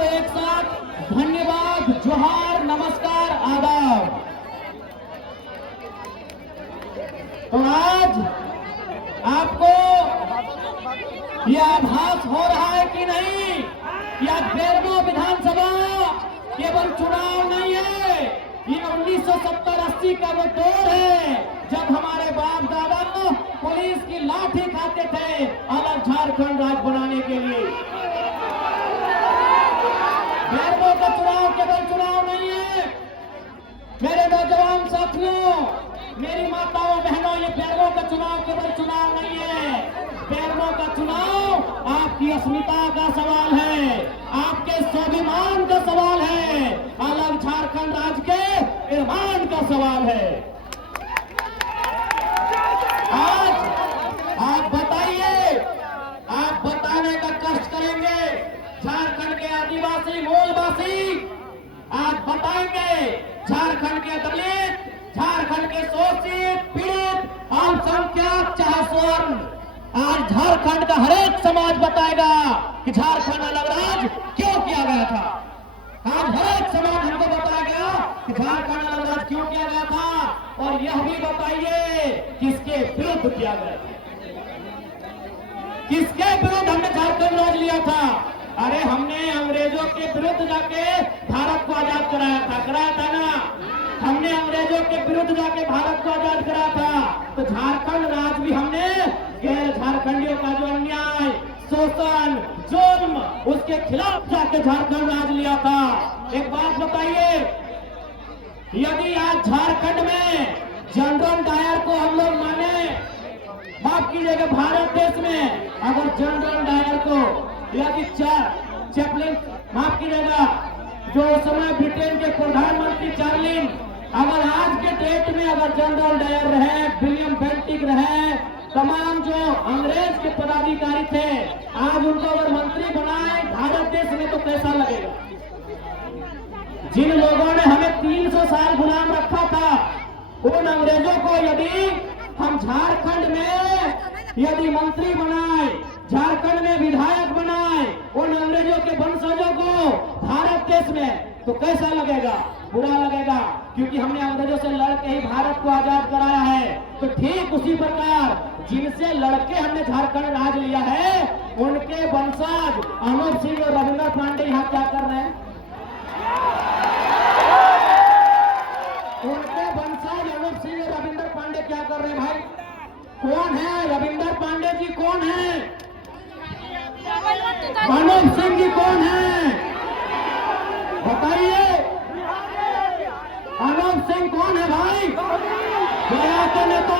सबको एक साथ धन्यवाद, जोहार, नमस्कार, आदाब। तो आज आपको यह आभास हो रहा है कि नहीं, यह बेरमो विधानसभा केवल चुनाव नहीं है, ये 1970-80 का वो दौर है जब हमारे बाप दादा पुलिस की लाठी खाते थे अलग झारखंड राज्य बनाने के लिए। बेरमो का चुनाव केवल चुनाव नहीं है मेरे नौजवान साथियों, मेरी माताओं बहनों, ये बेरमो का चुनाव केवल चुनाव नहीं है। बेरमो का चुनाव आपकी अस्मिता का सवाल है, आपके स्वाभिमान का सवाल है, अलग झारखंड राज्य के निर्माण का सवाल है। आज आप बताइए, आप बताने का कष्ट करेंगे, झारखंड के आदिवासी मूलवासी आप बताएंगे, झारखंड के दलित, झारखंड के शोषित पीड़ित अल्पसंख्यक चाहे स्वर्ण, आज झारखंड का हर एक समाज बताएगा कि झारखंड अलग राज्य क्यों किया गया था। आज हर एक समाज हमको बताएगा कि झारखंड अलग राज्य क्यों किया गया था, और यह भी बताइए किसके विरुद्ध किया गया, किसके विरुद्ध हमने झारखंड राज्य लिया था। अरे हमने अंग्रेजों के विरुद्ध जाके भारत को आजाद कराया था ना, हमने अंग्रेजों के विरुद्ध जाके भारत को आजाद कराया था। तो झारखंड राज्य भी हमने गैर झारखंडियों का जो अन्याय, शोषण, जुल्म, उसके खिलाफ जाके झारखंड राज्य लिया था। एक बात बताइए, यदि आज झारखंड में जनरल डायर को हम लोग माने, माफ कीजिएगा, भारत देश में अगर जनरल डायर को यदि चैपलिन, माफ कीजिएगा, जो उस समय ब्रिटेन के प्रधानमंत्री चार्लिन, अगर आज के डेट में अगर जनरल डायर रहे, विलियम बेंटिक रहे, तमाम जो अंग्रेज के पदाधिकारी थे, आज उनको अगर मंत्री बनाए भारत देश में तो कैसा लगेगा। जिन लोगों ने हमें 300 साल गुलाम रखा था, उन अंग्रेजों को यदि हम झारखंड में यदि मंत्री बनाए, झारखंड में विधायक बनाए, उन अंग्रेजों के वंशजों को भारत देश में, तो कैसा लगेगा, बुरा लगेगा, क्योंकि हमने अंग्रेजों से लड़के ही भारत को आजाद कराया है। तो ठीक उसी प्रकार जिनसे लड़के हमने झारखंड राज्य लिया है, उनके वंशज अनूप सिंह और रविंद्र पांडे यहाँ क्या कर रहे हैं, उनके वंशज अनूप सिंह और रविंद्र पांडे क्या कर रहे हैं भाई, कौन है रविंद्र पांडे जी, कौन है अनूप सिंह जी, कौन है बताइए, अनूप सिंह कौन है भाई, गया के नेता,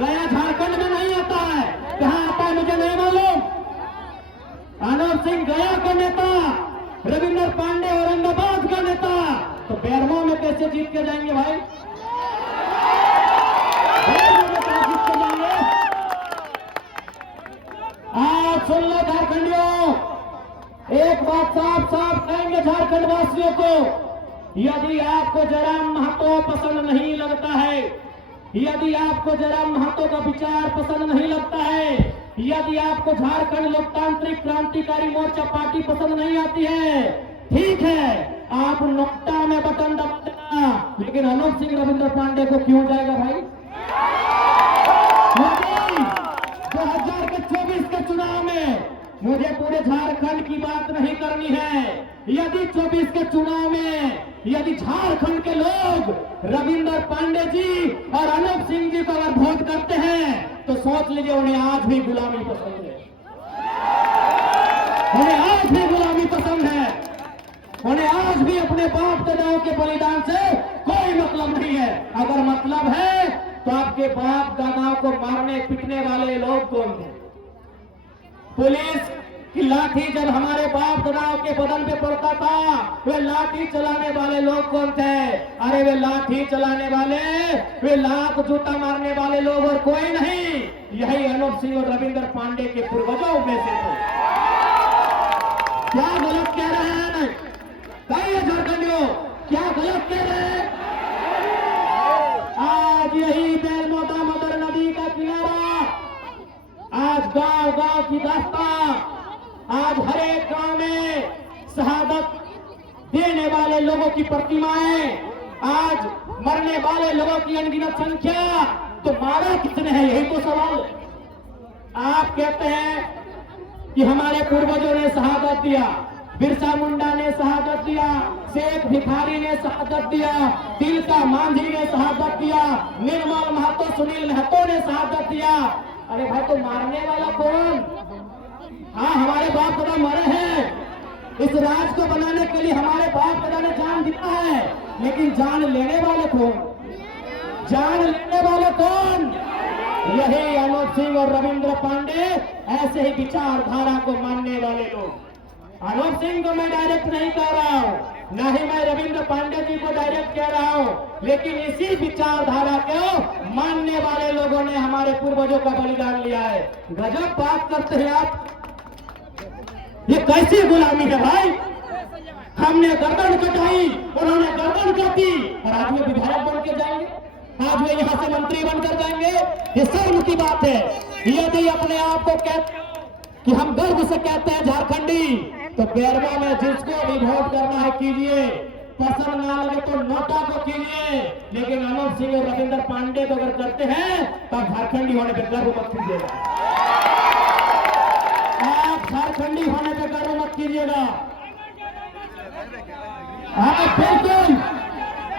गया झारखंड में नहीं आता है, कहाँ आता है मुझे नहीं मालूम। अनूप सिंह गया का नेता, रविंद्र पांडे औरंगाबाद का नेता, तो बेरमो में कैसे जीत के जाएंगे भाई, बेरमो में कैसे जीत के जाएंगे। आज सुन लो झारखंडियों, एक बात साफ साफ कहेंगे झारखंड वासियों को, यदि आपको जयराम महतो पसंद नहीं लगता है, यदि आपको जयराम महतो का विचार पसंद नहीं लगता है, यदि आपको झारखंड लोकतांत्रिक क्रांतिकारी मोर्चा पार्टी पसंद नहीं आती है, ठीक है, आप नोटा में बटन दबा देना, लेकिन अनूप सिंह रविंद्र पांडे को क्यों जाएगा भाई। 2024 के चुनाव में मुझे पूरे झारखंड की बात नहीं करनी है, यदि 24 के चुनाव में यदि झारखंड के लोग रविंद्र पांडे जी और अनूप सिंह जी को अगर वोट करते हैं, तो सोच लीजिए उन्हें आज भी गुलामी पसंद है, उन्हें आज भी गुलामी पसंद है, उन्हें आज भी अपने बाप दादाओं के बलिदान से कोई मतलब नहीं है। अगर मतलब है तो आपके बाप दादाओं को मारने पीटने वाले लोग कौन थे, पुलिस की लाठी जब हमारे बाप दादाओं के बदन पे पड़ता था, वे लाठी चलाने वाले लोग कौन थे, अरे वे लाठी चलाने वाले, वे लाख जूता मारने वाले लोग और कोई नहीं, यही अनूप सिंह और रविंद्र पांडे के पूर्वजों में से थे। क्या गलत कह रहे हैं, कहिए झारखंडियों, क्या गलत कह रहे हैं। आज यही बेरमो दामोदर नदी का किनारा, आज गांव गांव की दास्तां, आज हर एक गांव में शहादत देने वाले लोगों की प्रतिमाएं, आज मरने वाले लोगों की अनगिनत संख्या, तो मारा किसने है, यही तो सवाल है। आप कहते हैं कि हमारे पूर्वजों ने शहादत दिया, बिरसा मुंडा ने शहादत दिया, शेख भिखारी ने शहादत दिया, तिलका मांझी ने शहादत दिया, निर्मल महतो, सुनील महतो ने शहादत दिया। अरे भाई, तो मारने वाला कौन? हाँ, हमारे बाप दादा मरे हैं, इस राज को बनाने के लिए हमारे बाप दादा ने जान दिया है, लेकिन जान लेने वाले कौन? जान लेने वाले कौन? यही अनूप सिंह और रविंद्र पांडे, ऐसे ही विचारधारा को मानने वाले लोग। अनूप सिंह को मैं डायरेक्ट नहीं कह रहा हूं, न ही मैं रविंद्र पांडे जी को डायरेक्ट कह रहा हूं, लेकिन इसी विचारधारा को मानने वाले लोगों ने हमारे पूर्वजों का बलिदान लिया है। गजब बात करते हैं आप, ये कैसी गुलामी है भाई? हमने गर्दन कटाई, उन्होंने गर्दन काटी, और आज वे विधायक बन के जाएंगे, आज वे यहां से मंत्री बनकर जाएंगे। ये शर्म की बात है। यदि अपने आप को कहते कि हम गर्व से कहते हैं झारखंडी, तो बेरवा में जिसको भी वोट करना है कीजिए, पसंद ना लगे तो नोटा को कीजिए, लेकिन अनूप सिंह और रविंद्र पांडे को अगर करते हैं तो झारखंडी होने पर गर्व मत कीजिएगा। आप झारखंडी होने पर गर्व मत कीजिएगा। आप बिल्कुल,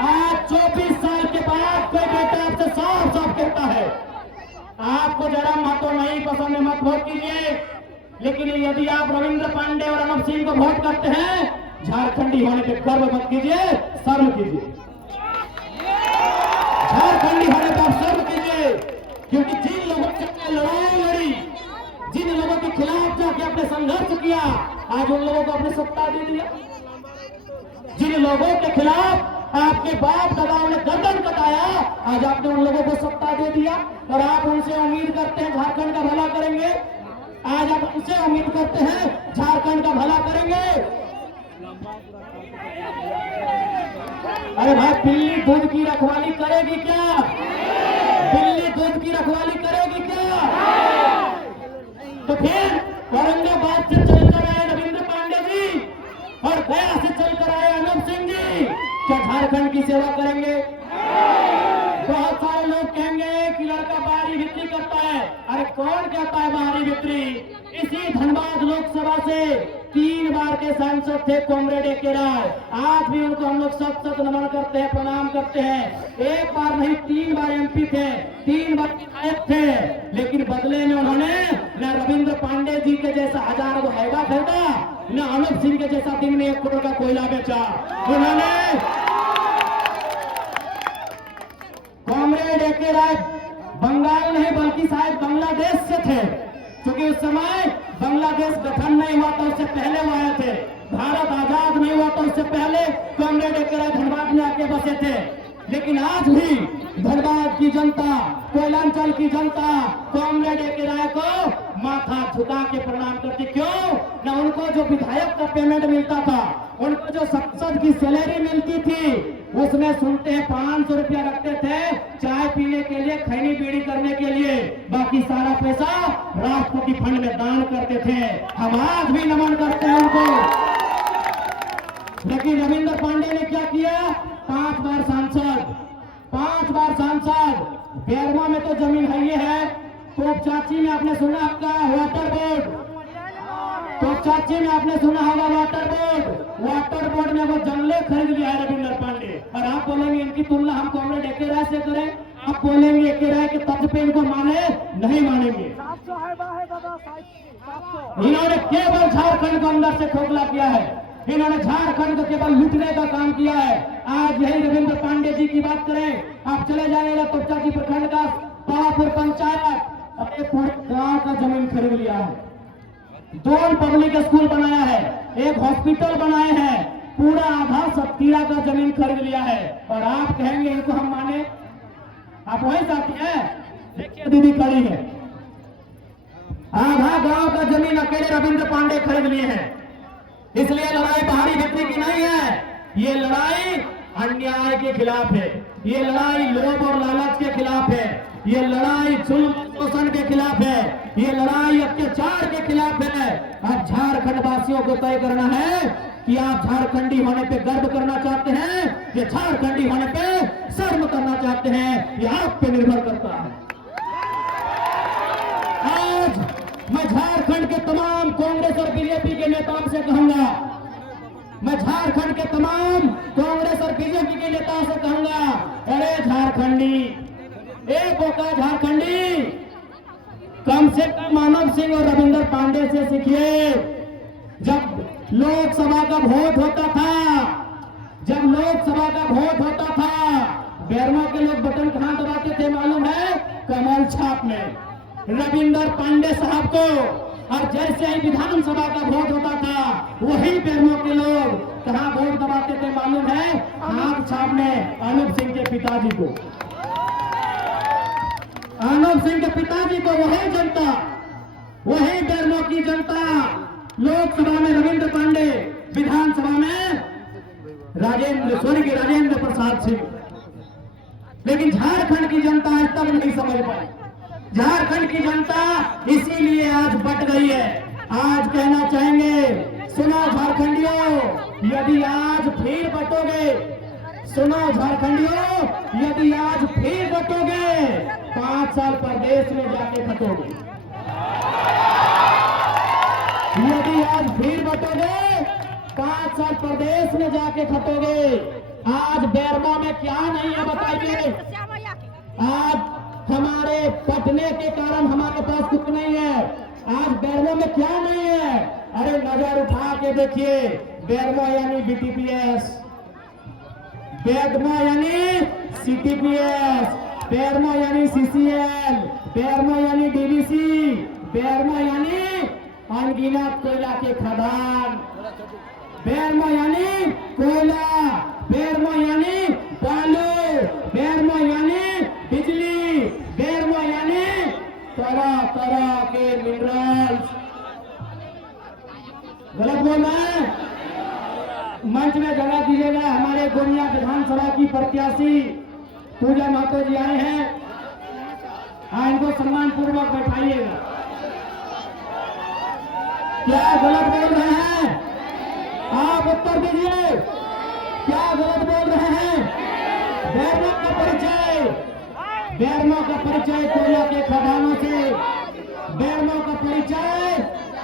आज 24 साल के बाद कोई बेटा आपसे साफ साफ कहता है आपको जरा महतो नहीं पसंद है, मत वोट कीजिए, लेकिन यदि आप रविंद्र पांडे और अनूप सिंह को वोट करते हैं, झारखंडी होने पर गर्व मत कीजिए, शर्म कीजिए। झारखंडी होने पर आप शर्म कीजिए, क्योंकि जिन लोगों से लड़ाई लड़ी, जिन लोगों के खिलाफ जाके आपने संघर्ष किया, आज उन लोगों को आपने सत्ता दे दिया। जिन लोगों के खिलाफ आपके बाप दादाओं ने गर्दन कटाया, आज आपने उन लोगों को सत्ता दे दिया, और आप उनसे उम्मीद करते हैं झारखंड का भला करेंगे। आज आप उनसे उम्मीद करते हैं झारखंड का भला करेंगे। अरे भाई, बिल्ली दूध की रखवाली करेगी क्या? बिल्ली दूध की रखवाली करेगी क्या? तो फिर औरंगाबाद से चलकर आए रविंद्र पांडे जी और गया से चलकर आए अनूप सिंह जी, क्या झारखंड की सेवा करेंगे? बहुत सारे लोग कहेंगे कि लड़का बाहरी बिक्री करता है। अरे कौन कहता है बाहरी बिक्री? इसी धनबाद लोकसभा से 3 बार के सांसद थे कॉमरेड ए.के. राय, आज भी उनको हम लोग सख्त सख्त नमन करते हैं, प्रणाम करते हैं। एक बार नहीं, 3 बार MP थे, 3 बार विधायक थे, लेकिन बदले में उन्होंने न रविंद्र पांडे जी के जैसा हजारों हैवा खरीदा, न अनूप सिंह के जैसा दिन में 1 करोड़ का कोयला बेचा। उन्होंने कॉमरेड ए.के. राय बंगाल नहीं बल्कि शायद बांग्लादेश से थे, क्योंकि उस समय बांग्लादेश गठन नहीं हुआ था, उससे पहले वो आए थे। भारत आजाद नहीं हुआ था, उससे पहले कॉमरेड ए.के. राय धनबाद में आके बसे थे। लेकिन आज भी धनबाद की जनता, कोयलांचल की जनता कॉमरेड ए.के. राय को माथा झुका के प्रणाम करती। क्यों? न उनको जो विधायक का पेमेंट मिलता था, उनको जो संसद की सैलरी मिलती थी, उसमें सुनते हैं 500 रुपया रखते थे चाय पीने के लिए, खैनी बीड़ी करने के लिए, बाकी सारा पैसा राष्ट्रपति फंड में दान करते थे। हम आज भी नमन करते हैं उनको। लेकिन रविंद्र पांडे ने क्या किया? 5 बार सांसद, 5 बार सांसद। बेरवा में तो जमीन है ही है। तोपचाची में आपने सुना आपका वाटर बोर्ड, तोपचाची में आपने सुना होगा वाटर बोर्ड। वाटर बोर्ड में वो जंगले खरीद लिया है रविंद्र पांडे। और आप बोलेंगे इनकी तुलना हम कॉमरेड ए.के. राय से करें? आप बोलेंगे ए.के. राय के तर्ज पे इनको माने? नहीं मानेंगे। इन्होंने केवल झारखंड को अंदर से खोखला किया है, इन्होंने झारखंड को केवल लूटने का काम किया है। आज यही रविंद्र पांडे जी की बात करें, आप चले जाइएगा तोपचाची प्रखंड का पावापुर पंचायत, अपने पूरे गांव का जमीन खरीद लिया है। 2 पब्लिक स्कूल बनाया है, 1 हॉस्पिटल बनाए हैं, पूरा आधा सत्तीरा का जमीन खरीद लिया है। और आप कहेंगे इनको हम माने? आप वही साथी हैं? देखिए दीदी खड़ी है, आधा गांव का जमीन अकेले रविंद्र पांडे खरीद लिए हैं। इसलिए लड़ाई बाहरी बिक्री की नहीं है, ये लड़ाई अन्याय के खिलाफ है, ये लड़ाई लोभ और लालच के खिलाफ है, ये लड़ाई जुल्म शोषण के खिलाफ है, ये लड़ाई अत्याचार के खिलाफ है। अब झारखंड वासियों को तय करना है कि आप झारखंडी होने पे गर्व करना चाहते हैं या झारखंडी होने पे शर्म करना चाहते हैं, ये आप पे निर्भर करता है। आज मैं झारखंड के तमाम कांग्रेस और बीजेपी के नेताओं से कहूंगा, मैं झारखंड के तमाम कांग्रेस और बीजेपी के नेताओं से कहूंगा, अरे झारखंडी, एक बोका झारखंडी, कम से कम मानव सिंह और रविंदर पांडे से सीखिए। जब लोकसभा का वोट होता था, जब लोकसभा का वोट होता था, बेरमो के लोग बटन कहां दबाते थे मालूम है? कमल छाप में रविंदर पांडे साहब को। और जैसे ही विधानसभा का वोट होता था, वही बेरमो के लोग कहां वोट दबाते थे मालूम है? आग छाप में अनूप सिंह के पिताजी को, अनूप सिंह के पिताजी को वही जनता, वही बेरमो की जनता, लोकसभा में रविंद्र पांडे, विधानसभा में स्वर्गीय राजेंद्र प्रसाद सिंह। लेकिन झारखंड की जनता आज तक नहीं समझ पाई। झारखंड की जनता इसीलिए आज बट गई है। आज कहना चाहेंगे, सुनो झारखंडियों, यदि आज फिर बटोगे, सुनो झारखंडियों, यदि आज फिर बटोगे, 5 साल प्रदेश में जाके खटोगे। यदि आज फिर बटोगे, 5 साल प्रदेश में जाके खटोगे। आज बेरमो में क्या नहीं है बताइए? आज हमारे पटने के कारण हमारे पास कुछ नहीं है। आज बेरमो में क्या नहीं है? अरे नजर उठा के देखिए, बेरमो यानी बीटीपीएस, बेरमो यानी सीटीपीएस, बेरमो यानी सीसीएल, बेरमो यानी डीवीसी, बेरमो यानी अनगिनत कोयला के खदान, बेरमो यानी कोयला, बेरमो यानी बालू, बेरमो यानी बिजली, बेरमो यानी तरह तरह के मिनरल्स। गलत बोल रहा है? मंच में जगह दीजिएगा। हमारे गोनिया विधानसभा की प्रत्याशी पूजा महतो जी आए हैं, इनको सम्मान पूर्वक बैठाइएगा। क्या गलत बोल रहे हैं? आप उत्तर दीजिए, क्या गलत बोल रहे हैं? बेरमो का परिचय, बेरमो का परिचय कोयला के खदानों से, बेरमो का परिचय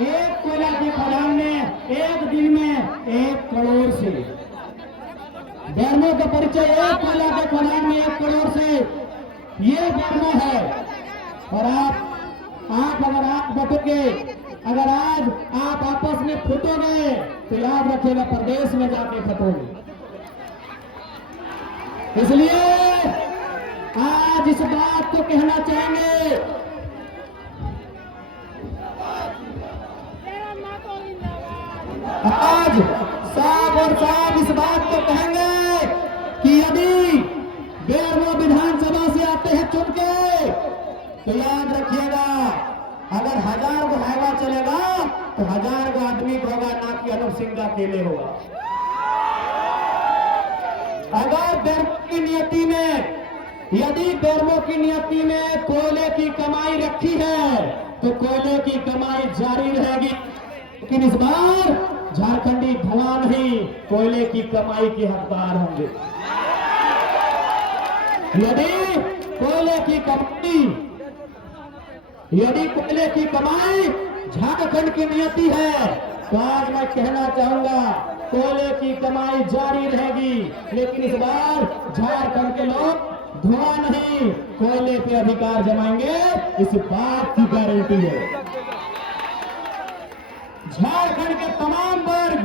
एक कोयला के खदान में एक दिन में 1 करोड़ से, बेरमो का परिचय एक कोयला के खदान में 1 करोड़ से, ये बेरमो है। और आप अगर आप बटोगे, अगर आज आप आपस में फूटोगे, तो याद रखिएगा प्रदेश में जाके खटोगे। इसलिए आज इस बात को कहना चाहेंगे, आज साफ और साफ इस बात को कहेंगे कि यदि बेरमो विधानसभा से आते हैं चुन के, तो याद रखिएगा, अगर 1000 को हाईवा चलेगा तो 1000 को आदमी को होगा, ना कि अनूप सिंह का अकेले होगा। अगर बेरमो की नियति में, यदि बेरमो की नियति में कोयले की कमाई रखी है, तो कोयले की कमाई जारी रहेगी। लेकिन इस बार झारखंडी धुआं नहीं, कोयले की कमाई के हकदार होंगे। यदि कोयले की कमाई, यदि कोयले की कमाई झारखंड की नियति है, तो आज मैं कहना चाहूंगा, कोयले की कमाई जारी रहेगी। लेकिन इस बार झारखंड के लोग धुआं नहीं, कोयले पे अधिकार जमाएंगे, इस बात की गारंटी है। झारखंड के तमाम वर्ग,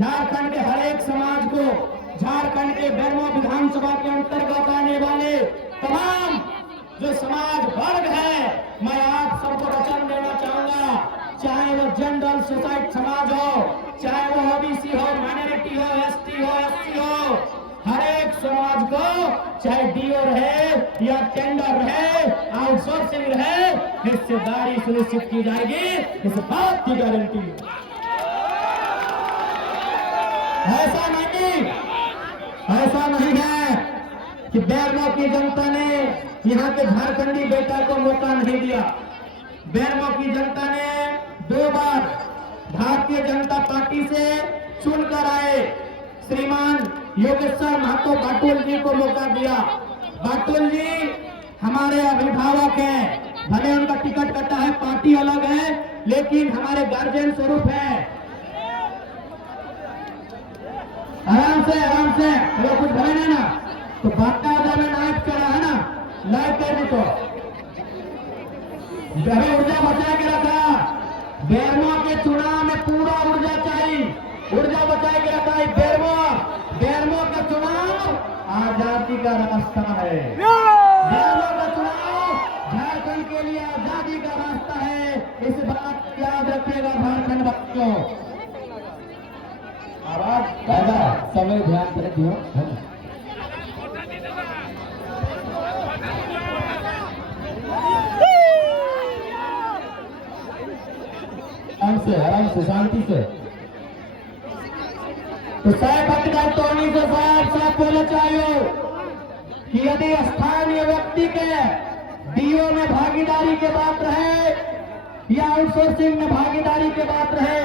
झारखंड के हर एक समाज को, झारखंड के बेरमो विधानसभा के अंतर्गत आने वाले तमाम जो समाज वर्ग है, मैं आप सबको वचन देना चाहूंगा, चाहे वो जनरल सोसाइटी समाज हो, चाहे वो ओबीसी हो, माइनॉरिटी हो, एसटी हो, एससी हो, हर एक समाज को, चाहे डीओ रहे या टेंडर रहे, आउटसोर्सिंग रहे, हिस्सेदारी सुनिश्चित की जाएगी, इस बात की गारंटी। ऐसा नहीं है कि बेरमो की जनता ने यहाँ के झारखंडी बेटा को मौका नहीं दिया। बेरमो की जनता ने 2 बार भारतीय भारतीय जनता पार्टी से चुनकर आए श्रीमान योगेश्वर महतो बाटुल जी को मौका दिया। बाटुल जी हमारे अभिभावक हैं, भले उनका टिकट कटा है, पार्टी अलग है, लेकिन हमारे गार्जियन स्वरूप है। आराम से तो कुछ भले नहीं ना, तो बाकायदा में लाइव करा है ना, लाइव कर दी तो ऊर्जा बचा के रखा। बेरमो के चुनाव में पूरा ऊर्जा चाहिए, ऊर्जा बचा के रखा है। बेरमो का चुनाव आजादी का रास्ता है। बेरमो का चुनाव झारखंड के लिए आजादी का रास्ता है। इस बात को याद रखिएगा झारखंड वासियों। आवाज दादा समय ध्यान कर दियो है ना। आराम से शांति से। तो साहब टोनी से साफ बोलना चाहिए कि यदि स्थानीय व्यक्ति के डीओ में भागीदारी के बात रहे या आउटसोर्सिंग में भागीदारी के बात रहे,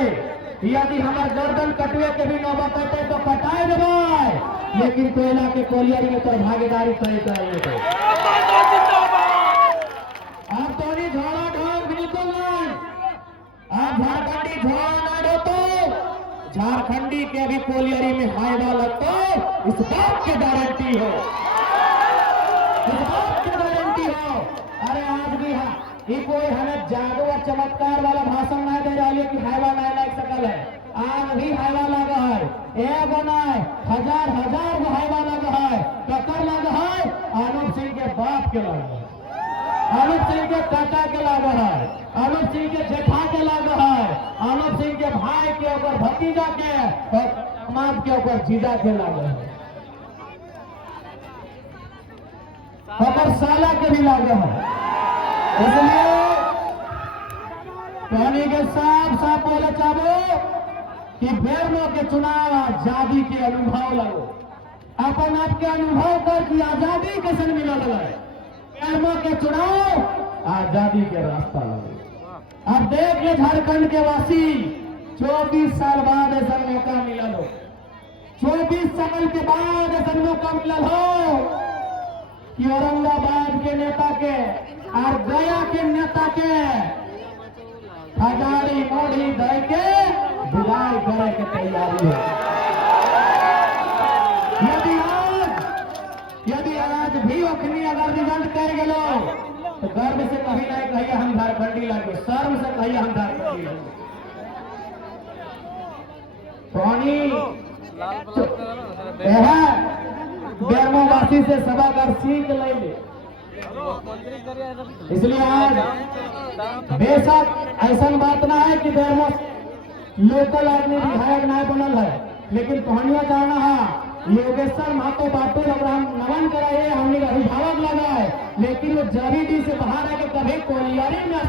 यदि हमारे गर्दन कटवे के भी नौबत होते तो कटाए देवाए, लेकिन कोयला के कोलियरी में तो भागीदारी करे चाहिए थे। आप टोनी झोड़ा ढोंग बिल्कुल नहीं, आप झारखंडी झोड़ा ना दो तो झारखंडी के भी कोलियरी में हायवा लगता, इस बात की गारंटी हो, इस बात की गारंटी हो। अरे आज भी ये कोई हमें जादू और चमत्कार वाला भाषण नहीं दे रहा है कि हायवा नहीं लग सकल है। आज भी हायवा लगा है, एक नहीं हजार गो हायवा लगा है। ककर लगा है? अनूप सिंह के बाप के लगा है, अनूप सिंह के काका के लगा है, अनूप सिंह के जेठा के लगा है, अनूप सिंह के भाई के ऊपर भतीजा के और माप के ऊपर जीजा के लगा है, और साला के भी लगा है। इसलिए टोनी के साफ बोले चाहो कि बेरमो के चुनाव आजादी के अनुभव लगो, अपन आपके अनुभव कर कि आजादी कैसे मिलल है। बेरमो के चुनाव आजादी के रास्ता लगो। अब देख ले झारखंड के वासी, 24 साल बाद ऐसा मौका मिलल हो, 24 साल के बाद ऐसा मौका मिलल हो कि औरंगाबाद के नेता के और गया के नेता के हजारी मोड़ी दे के विदाई करे के तैयारी है। यदि आज भी ओखनी अगर रिजल्ट कर गलो तो गर्व से कहीं नहीं कहिए हम झारखंडी लगे, शर्म से कहिए हम झारखंडी लगे। बेरमो वासी से सभा कर सीख ले ले। इसलिए आज बेशक ऐसा बात ना है कि बेरमो लोकल आदमी विधायक ना बनल है, लेकिन कहानियां जाना है योगेश्वर महतो बाटुल अब हम नमन कराए, हमने अभिभावक लगा है, लेकिन वो जरीडी से बाहर आके कभी कोलियारी में